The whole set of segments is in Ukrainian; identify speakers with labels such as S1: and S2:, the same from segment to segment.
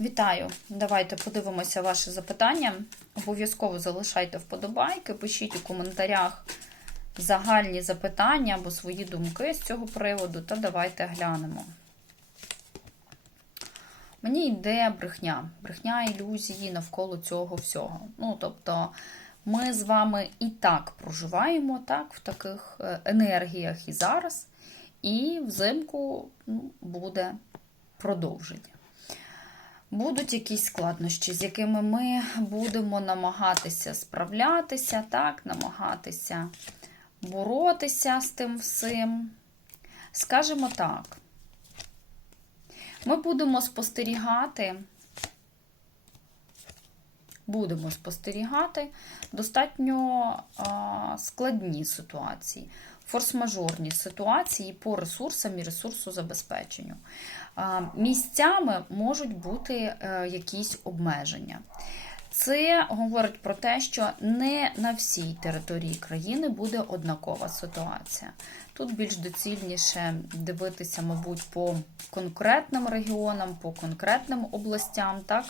S1: Вітаю! Давайте подивимося ваші запитання. Обов'язково залишайте вподобайки, пишіть у коментарях загальні запитання або свої думки з цього приводу, та давайте глянемо. Мені йде брехня, брехня ілюзії навколо цього всього. Ну, тобто, ми з вами і так проживаємо так, в таких е, енергіях і зараз, і взимку ну, буде продовження. Будуть якісь складнощі, з якими ми будемо намагатися справлятися, так, намагатися боротися з тим всім. Скажімо так, ми будемо спостерігати, будемо спостерігати достатньо складні ситуації, форс-мажорні ситуації по ресурсам і ресурсозабезпеченню. Місцями можуть бути е, якісь обмеження. Це говорить про те, що не на всій території країни буде однакова ситуація. Тут більш доцільніше дивитися, мабуть, по конкретним регіонам, по конкретним областям. так?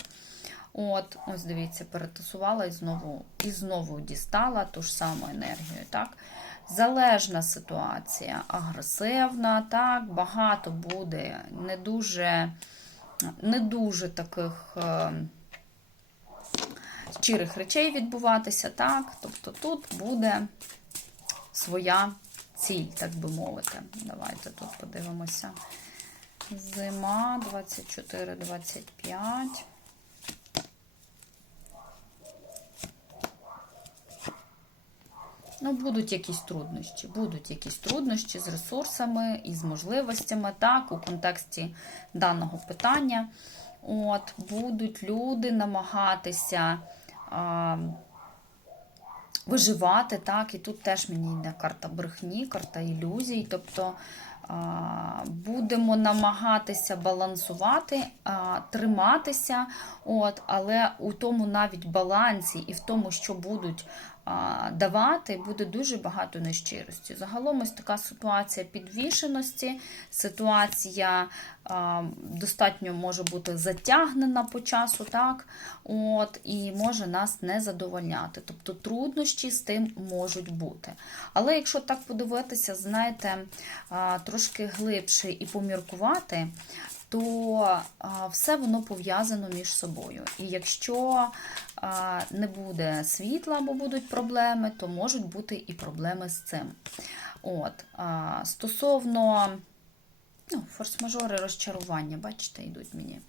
S1: От, ось дивіться, перетасувала і знову і знову дістала ту ж саму енергію. так? Залежна ситуація, агресивна, так, багато буде не дуже, не дуже таких. Е, щирих речей відбуватися, так? Тобто тут буде своя ціль, так би мовити. Давайте тут подивимося. Зима 24-25. Ну, будуть якісь труднощі. Будуть якісь труднощі з ресурсами і з можливостями, так, у контексті даного питання. От, Будуть люди намагатися а, виживати, так, і тут теж мені йде карта брехні, карта ілюзій. Тобто а, будемо намагатися балансувати, а, триматися, от, але у тому навіть балансі і в тому, що будуть давати, буде дуже багато нещирості. Загалом ось така ситуація підвішеності, ситуація достатньо може бути затягнена по часу, так, от, і може нас не задовольняти. Тобто труднощі з тим можуть бути. Але якщо так подивитися, знаєте, трошки глибше і поміркувати, то все воно пов'язано між собою. І якщо не буде світла або будуть проблеми, то можуть бути і проблеми з цим. От, Стосовно ну, форс-мажори розчарування, бачите, йдуть мені.